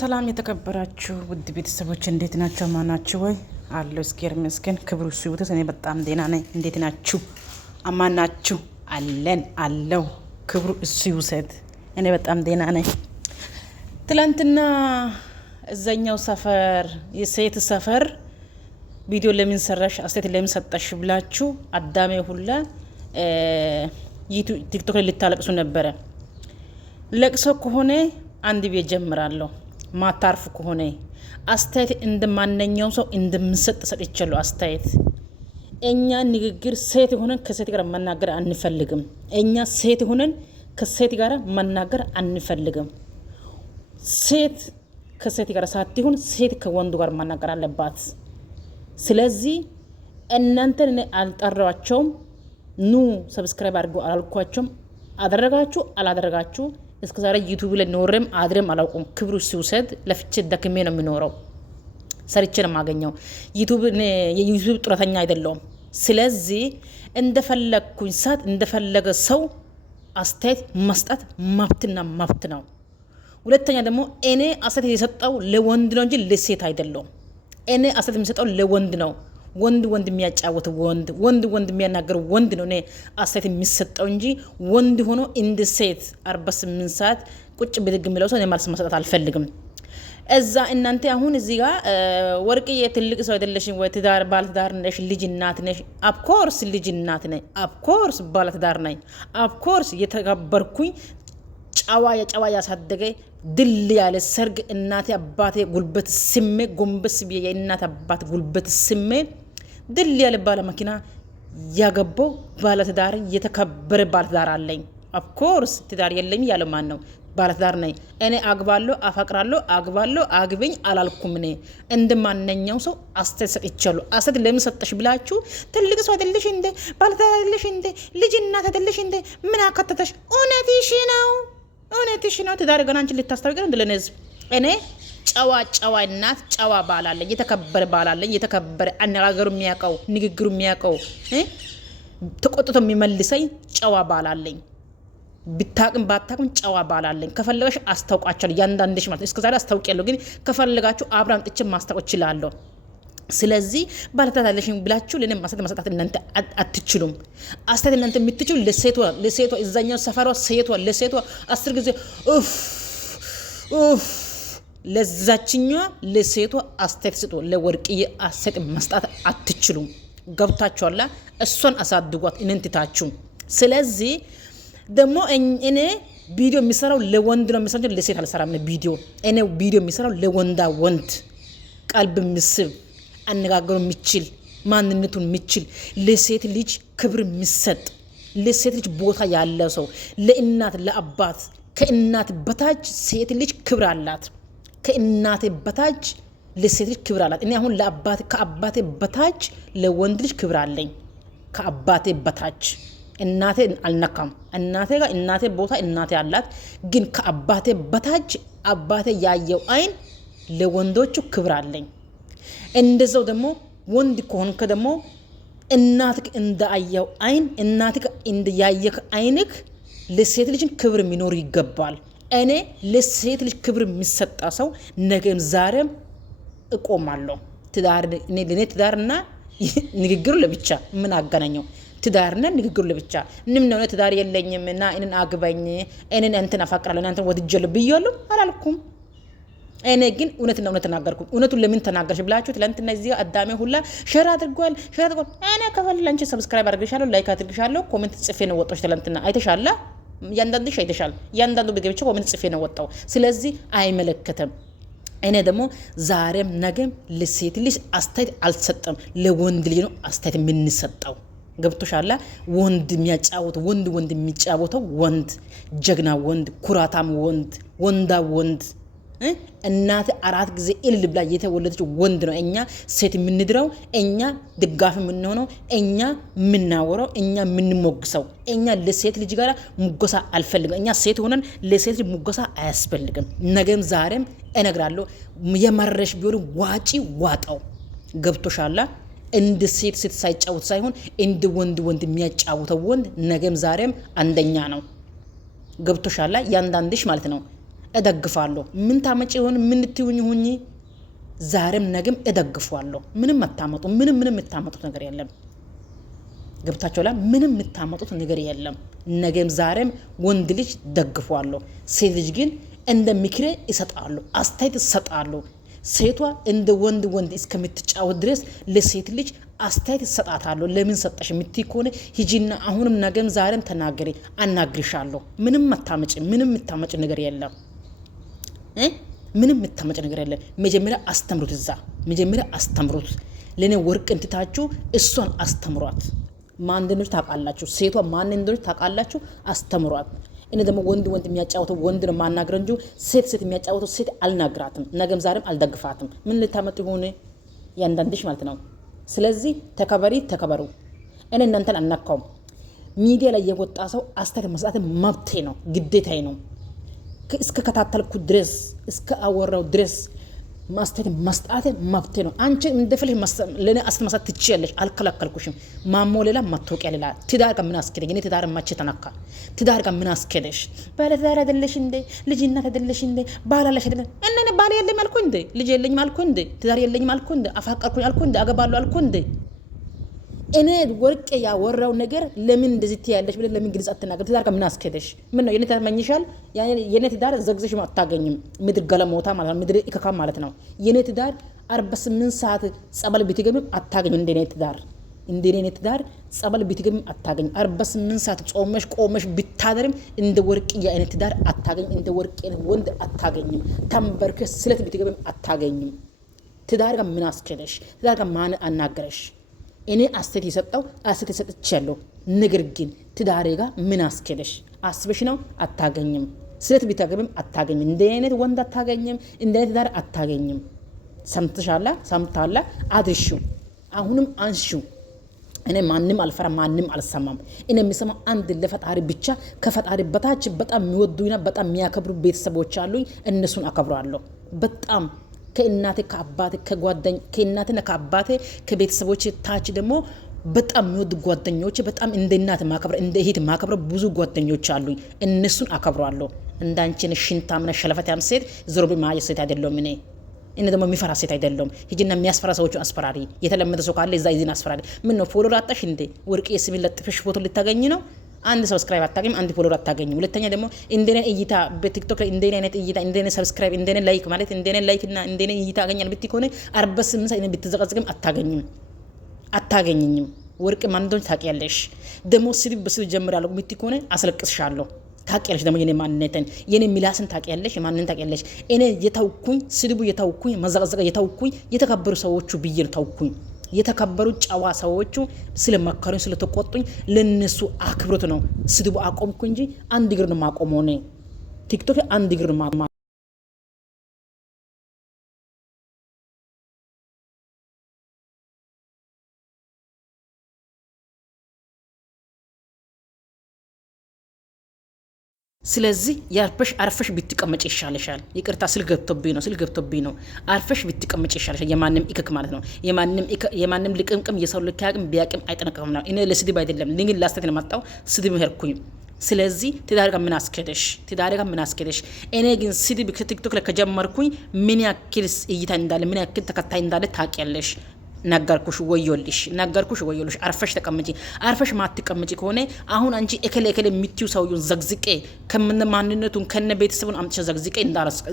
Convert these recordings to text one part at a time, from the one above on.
ሰላም የተከበራችሁ ውድ ቤተሰቦች እንዴት ናችሁ? ማናችሁ ወይ አለው እስኪር መስከን ክብሩ ሲውተስ እኔ በጣም ደህና ነኝ። እንዴት ናችሁ? አማናችሁ አለን አለው ክብሩ ሲውሰት እኔ በጣም ደህና ነኝ። ትላንትና እዛኛው ሰፈር የሴት ሰፈር ቪዲዮ ለምን ሰራሽ አስተት ለምን ሰጣሽ ብላችሁ አዳሜ ሁላ ቲክቶክ ላይ ልታለቅሱ ነበረ። ለቅሶ ከሆነ አንድ ቤት ጀምራለሁ። ማታርፍ ከሆነ አስተያየት እንደማንኛው ሰው እንደምንሰጥ ሰጥቻለሁ። አስተያየት እኛ ንግግር ሴት ሆነን ከሴት ጋር መናገር አንፈልግም። እኛ ሴት ሆነን ከሴት ጋር መናገር አንፈልግም። ሴት ከሴት ጋር ሳትሆን ሴት ከወንዱ ጋር መናገር አለባት። ስለዚህ እናንተን እኔ አልጠራቸውም። ኑ ሰብስክራይብ አድርጉ አላልኳቸውም። አደረጋችሁ አላደረጋችሁ እስከ ዛሬ ዩቲዩብ ላይ ኖርም አድርም አላውቁም። ክብሩ ሲውሰድ ለፍቼ ደክሜ ነው የሚኖረው። ሰርቼ ነው የማገኘው። የዩቲዩብ ጡረተኛ አይደለሁም። ስለዚህ እንደፈለግኩኝ ሰዓት እንደፈለገ ሰው አስተያየት መስጠት መብትና መብት ነው። ሁለተኛ ደግሞ እኔ አስተያየት የሰጠው ለወንድ ነው እንጂ ለሴት አይደለሁም። እኔ አስተያየት የሚሰጠው ለወንድ ነው። ወንድ የሚያጫወት ወንድ የሚያናገር ወንድ ነው። እኔ አስተያየት የሚሰጠው እንጂ ወንድ ሆኖ እንደ ሴት 48 ሰዓት ቁጭ ብድግ የሚለው ሰው እኔ መልስ መስጠት አልፈልግም። እዛ እናንተ አሁን እዚህ ጋር ወርቅዬ ትልቅ ሰው አይደለሽም ወይ? ባለትዳር ነሽ፣ ልጅ እናት ነሽ። አፍኮርስ ልጅ እናት ነኝ። አፍኮርስ ባለትዳር ነኝ። አፍኮርስ የተከበርኩኝ ጨዋ ያሳደገ ድል ያለ ሰርግ እናቴ አባቴ ጉልበት ስሜ ጎንበስ ብዬ የእናት አባት ጉልበት ስሜ ድል ያለ ባለ መኪና ያገባው ባለትዳር የተከበረ ባለትዳር አለኝ። ኦፍኮርስ ትዳር የለኝ ያለ ማን ነው? ባለትዳር ነኝ። እኔ አግባለሁ፣ አፈቅራለሁ፣ አግባለሁ፣ አግብኝ አላልኩም። እኔ እንደማንኛው ሰው አስተያየት ሰጥቻለሁ። አስተያየት ለምን ሰጠሽ ብላችሁ ትልቅ ሰው አይደለሽ እንዴ? ባለትዳር አይደለሽ እንዴ? ልጅ እናት አይደለሽ እንዴ? ምን አከተተሽ? እውነትሽ ነው። ትዳር ገና አንቺ ልታስታውቂ ነው ለነዚህ። እኔ ጨዋ እናት ጨዋ ባላለኝ የተከበረ ባላለኝ የተከበረ አነጋገሩ የሚያውቀው ንግግሩ የሚያውቀው ተቆጥቶ የሚመልሰኝ ጨዋ ባላለኝ ብታቅም ባታቅም ጨዋ ባላለኝ። ከፈለገሽ አስታውቃቸዋለሁ ያንዳንድሽ ማለት እስከዛሬ አስታውቂያለሁ፣ ግን ከፈለጋችሁ አብራም ጥቼ ማስታወቅ እችላለሁ። ስለዚህ ባለታታለሽኝ ብላችሁ ለኔ ማሰጣት እናንተ አትችሉም። አስተያየት እናንተ የምትችሉ ለሴቷ እዛኛው ሰፈሯ ለሴቷ 10 ጊዜ ኡፍ ለዛችኛዋ ለሴቷ አስተያየት ስጡ። ለወርቅዬ አስተያየት መስጠት አትችሉም። ገብታችኋላ? እሷን አሳድጓት እንንትታችሁ። ስለዚህ ደግሞ እኔ ቪዲዮ የሚሰራው ለወንድ ነው የሚሰራው ለሴት አልሰራም። ቪዲዮ የሚሰራው ለወንዳ ወንድ ቀልብ ምስብ አነጋገሩ የሚችል ማንነቱን የሚችል ለሴት ልጅ ክብር የሚሰጥ ለሴት ልጅ ቦታ ያለ ሰው ለእናት ለአባት ከእናት በታች ሴት ልጅ ክብር አላት። ከእናቴ በታች ለሴት ልጅ ክብር አላት። እኔ አሁን ከአባቴ በታች ለወንድ ልጅ ክብር አለኝ። ከአባቴ በታች እናቴ አልነካም። እናቴ ቦታ እናቴ አላት። ግን ከአባቴ በታች አባቴ ያየው አይን ለወንዶቹ ክብር አለኝ። እንደዛው ደግሞ ወንድ ከሆንክ ደግሞ እናትክ እንዳየው አይን እናትክ እንደያየክ አይንክ ለሴት ልጅን ክብር የሚኖር ይገባል። እኔ ለሴት ልጅ ክብር የሚሰጣ ሰው ነገም ዛሬም እቆማለሁ። ለእኔ ትዳርና ንግግሩ ለብቻ ምን አገናኘው? ትዳርና ንግግሩ ለብቻ ንም ነው። ትዳር የለኝም እና እኔን አግባኝ እኔን እንትን አፋቅራለሁ እናንተን ወድጀለሁ ብያለሁ አላልኩም። እኔ ግን እውነትና እውነት ተናገርኩ። እውነቱን ለምን ተናገርሽ ብላችሁ ትላንትና እዚህ አዳሜ ሁላ ሸር አድርጓል። እኔ ከፈል አንቺ ሰብስክራይብ አድርግሻለሁ፣ ላይክ አድርግሻለሁ፣ ኮሜንት ጽፌ ነው ወጣሽ። ትላንትና አይተሻላ፣ ያንዳንድሽ አይተሻል። ያንዳንዱ ቢገብቼ ኮሜንት ጽፌ ነው ወጣው። ስለዚህ አይመለከተም። እኔ ደግሞ ዛሬም ነገም ለሴት ልጅ አስተያየት አልሰጠም። ለወንድ ልጅ ነው አስተያየት የምንሰጠው። ገብቶሻላ? ወንድ የሚያጫወተው ወንድ የሚጫወተው ወንድ ጀግና ወንድ ኩራታም ወንድ ወንዳ ወንድ እናት 4 ጊዜ እልል ብላ የተወለደች ወንድ ነው። እኛ ሴት የምንድረው፣ እኛ ድጋፍ የምንሆነው፣ እኛ የምናወራው፣ እኛ የምንሞግሰው። እኛ ለሴት ልጅ ጋር ሙገሳ አልፈልግም። እኛ ሴት ሆነን ለሴት ልጅ ሙገሳ አያስፈልግም። ነገም ዛሬም እነግራለሁ። የመረሽ ቢሆን ዋጪ ዋጣው። ገብቶሻላ? እንደ ሴት ሳይጫወት ሳይሆን እንደ ወንድ የሚያጫውተው ወንድ ነገም ዛሬም አንደኛ ነው። ገብቶሻላ? ያንዳንድሽ ማለት ነው። እደግፋለሁ። ምን ታመጪ ይሆን? ምን ትዩኝ ሁኚ። ዛሬም ነገም እደግፋለሁ። ምንም አታመጡ። ምንም የምታመጡት ነገር የለም። ገብታችኋላ? ምንም የምታመጡት ነገር የለም። ነገም ዛሬም ወንድ ልጅ ደግፋለሁ። ሴት ልጅ ግን እንደ ምክሬ ይሰጣሉ፣ አስተያየት ይሰጣሉ። ሴቷ እንደ ወንድ እስከምትጫወት ድረስ ለሴት ልጅ አስተያየት ይሰጣታለሁ። ለምን ሰጠሽ የምትይ ከሆነ ሂጂና አሁንም ነገም ዛሬም ተናገሪ፣ አናግርሻለሁ። ምንም የምታመጭ ነገር የለም። ምንም የምታመጭ ነገር የለም። መጀመሪያ አስተምሩት። መጀመሪያ አስተምሩት። ለእኔ ወርቅ እንትታችሁ እሷን አስተምሯት። ማን እንደሆነች ታውቃላችሁ። ሴቷ ማን እንደሆነች ታውቃላችሁ። አስተምሯት። እኔ ደግሞ ወንድ የሚያጫወተው ወንድ ነው ማናገረው እንጂ ሴት የሚያጫወተው ሴት አልናግራትም። ነገም ዛሬም አልደግፋትም። ምን ልታመጡ ሆነ? ያንዳንድሽ ማለት ነው። ስለዚህ ተከበሩ። እኔ እናንተን አናካውም። ሚዲያ ላይ የወጣ ሰው አስተያየት መስጠት መብቴ ነው፣ ግዴታዬ ነው። እስከ ከታተልኩ ድረስ እስከ አወራው ድረስ ማስተያየት መስጠት መብቴ ነው። አንቺ እንደፈለሽ ለኔ አስተማሳት ትችያለሽ፣ አልከለከልኩሽም። ማሞ ሌላ መታወቂያ ሌላ። ትዳር ጋር ምን አስኬደሽ? እኔ ትዳር ማቼ ተነካ? ትዳር ጋር ምን አስኬደሽ? ባለ ትዳር አይደለሽ እንዴ? ልጅነት አይደለሽ እንዴ? ባላለሽ አይደለ? እኔ ባል የለኝም አልኩ እንዴ? ልጅ የለኝም አልኩ እንዴ? ትዳር የለኝም አልኩ እንዴ? አፋቀርኩኝ አልኩ እንዴ? አገባለሁ አልኩ እንዴ? እኔ ወርቄ ያወራው ነገር ለምን እንደዚህ ትያለሽ ብለሽ ለምን ግልጽ አትናገር? ትዳር ከምን አስከደሽ? ምን ነው የኔ ትዳር መኝሻል? የኔ ትዳር ዘግዘሽ አታገኝም። ምድር ገለሞታ ማለት ነው፣ ምድር ኢከካ ማለት ነው። የኔ ትዳር 48 ሰዓት ጸበል ብትገቢም አታገኝም። እንደኔ ትዳር ጸበል ብትገቢም አታገኝም። 48 ሰዓት ጾመሽ ቆመሽ ብታደርም እንደ ወርቅ የአይነት ትዳር አታገኝም። እንደ ወርቅ ወንድ አታገኝም። ተንበርክሽ ስለት ብትገቢም አታገኝም። ትዳር ጋር ምን አስከደሽ? ትዳር ጋር ማን አናገረሽ? እኔ አስተያየት ሰጥቻለሁ። ነገር ግን ትዳሬ ጋር ምን አስኬደሽ? አስበሽ ነው? አታገኝም። ስለት ቢታገብም አታገኝም። እንደ አይነት ወንድ አታገኝም። እንደ አይነት ትዳር አታገኝም። ሰምታላ አድርሺው። አሁንም አንሺው። እኔ ማንም አልፈራ፣ ማንም አልሰማም። እኔ የሚሰማው አንድ ለፈጣሪ ብቻ። ከፈጣሪ በታች በጣም የሚወዱኝና በጣም የሚያከብሩ ቤተሰቦች አሉኝ። እነሱን አከብራለሁ በጣም ከእናቴ ከአባቴ ከእናቴና ከአባቴ ከቤተሰቦች ታች ደግሞ በጣም የሚወዱ ጓደኞች፣ በጣም እንደ እናት ማከብረ እንደ እህት ማከብረ ብዙ ጓደኞች አሉኝ። እነሱን አከብራለሁ። እንዳንቺን ሽንታምና ሸለፈታም ሴት ዞሮ ማየ ሴት አይደለም። እኔ ደግሞ የሚፈራ ሴት አይደለም። ሂጂና የሚያስፈራ ሰዎችን አስፈራሪ። የተለመደ ሰው ካለ እዛ ይዚን አስፈራሪ። ምን ነው ፎሎ አጣሽ እንዴ? ወርቅ የስሚል ለጥፈሽ ፎቶ ልታገኝ ነው? አንድ ሰብስክራይብ አታገኝም፣ አንድ ፎሎወር አታገኝም። ሁለተኛ ደግሞ እንደኔ እይታ በቲክቶክ ላይ እንደኔ አይነት እይታ እንደኔ ሰብስክራይብ እንደኔ ላይክ ማለት እንደኔ ላይክ እና እንደኔ እይታ አገኛል ብትይ ከሆነ 48 ሰዓት ብትዘቀዝቅም አታገኝም። ወርቅ ማን እንደሆነ ታውቂያለሽ። ደግሞ ስድብ በስድብ ጀምራለሁ ብትይ ከሆነ አስለቅስሻለሁ። ታውቂያለሽ ደግሞ የኔ ማንነትን የኔ ሚላስን ታውቂያለሽ፣ ማንነትን ታውቂያለሽ። እኔ የተውኩኝ ስድቡ የተውኩኝ መዘቀዘቅ የተውኩኝ የተከበሩ ሰዎቹ ብዬ ተውኩኝ። የተከበሩ ጨዋ ሰዎቹ ስለመከሩኝ ስለተቆጡኝ ለነሱ አክብሮት ነው ስድቡ አቆምኩ እንጂ አንድ እግር ነው ማቆመው ነው። ቲክቶክ አንድ እግር ነው። ስለዚህ ያርፈሽ አርፈሽ ብትቀመጭ ይሻለሻል። ይቅርታ ስልክ ገብቶብኝ ነው። አርፈሽ ብትቀመጭ ይሻለሻል። የማንም ኢክክ ማለት ነው። የማንም ልቅምቅም የሰው ልክ ያቅም ቢያቅም አይጠነቀቅም ነው። እኔ ለስድብ አይደለም ልንግ ላስተት ነው መጣው ስድብ ሄርኩኝ። ስለዚህ ትዳር ጋር ምን አስከደሽ? ትዳር ጋር ምን አስከደሽ? እኔ ግን ስድብ ከቲክቶክ ላይ ከጀመርኩኝ ምን ያክል እይታ እንዳለ ምን ያክል ተከታይ እንዳለ ታውቂያለሽ። ነገርኩሽ ወዮልሽ። አርፈሽ ተቀመጪ። አርፈሽ ማትቀመጪ ከሆነ አሁን አንቺ እከሌ የምትዩ ሰውዬውን ዘግዝቄ ከምን ማንነቱን ከነ ቤተሰቡን አምጥቼ ዘግዝቄ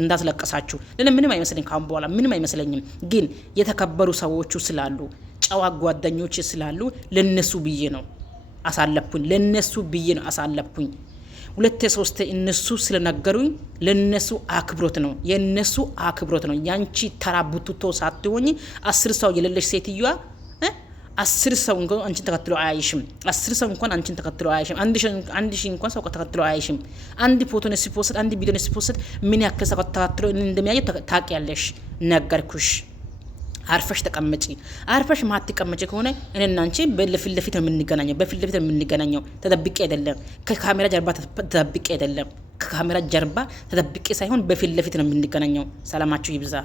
እንዳስለቀሳችሁ ምንም አይመስለኝም። ካሁን በኋላ ምንም አይመስለኝም። ግን የተከበሩ ሰዎቹ ስላሉ ጨዋ ጓደኞች ስላሉ ለነሱ ብዬ ነው አሳለፍኩኝ። ሁለቴ ሶስቴ እነሱ ስለነገሩኝ ለነሱ አክብሮት ነው የነሱ አክብሮት ነው። ያንቺ ተራ ቡቱቶ ሳትሆኚ 10 ሰው የሌለሽ ሴትዮዋ 10 ሰው እንኳን አንቺን ተከትሎ አያይሽም። 10 ሰው እንኳን አንቺን ተከትሎ አያይሽም። አንድ ሺህ እንኳን ሰው ተከትሎ አያይሽም። አንድ ፎቶ ነው ሲፖስት፣ አንድ ቪዲዮ ነው ሲፖስት ምን ያክል ሰው ተከትሎ እንደሚያየው ታውቂያለሽ። ነገርኩሽ። አርፈሽ ተቀመጪ። አርፈሽ ማትቀመጪ ከሆነ እኔና አንቺ በፊት ለፊት ነው የምንገናኘው። ተደብቄ አይደለም። ከካሜራ ጀርባ ተደብቄ አይደለም። ከካሜራ ጀርባ ተደብቄ ሳይሆን በፊት ለፊት ነው የምንገናኘው። ሰላማችሁ ይብዛ።